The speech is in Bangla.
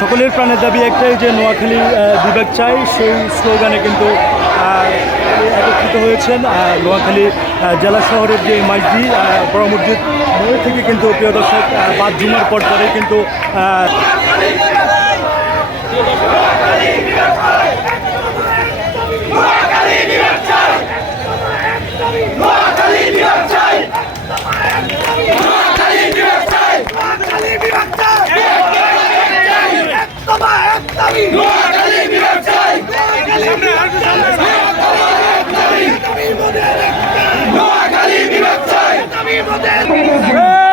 সকলের প্রাণের দাবি একটাই যে নোয়াখালী বিভাগ চাই, সেই স্লোগানে কিন্তু একত্রিত হয়েছেন নোয়াখালী জেলা শহরের যে মসজিদ বড় মসজিদ থেকে কিন্তু প্রিয় দর্শক বাদ জুমার পর পরে কিন্তু নোয়াখালী বিভাগ চাই।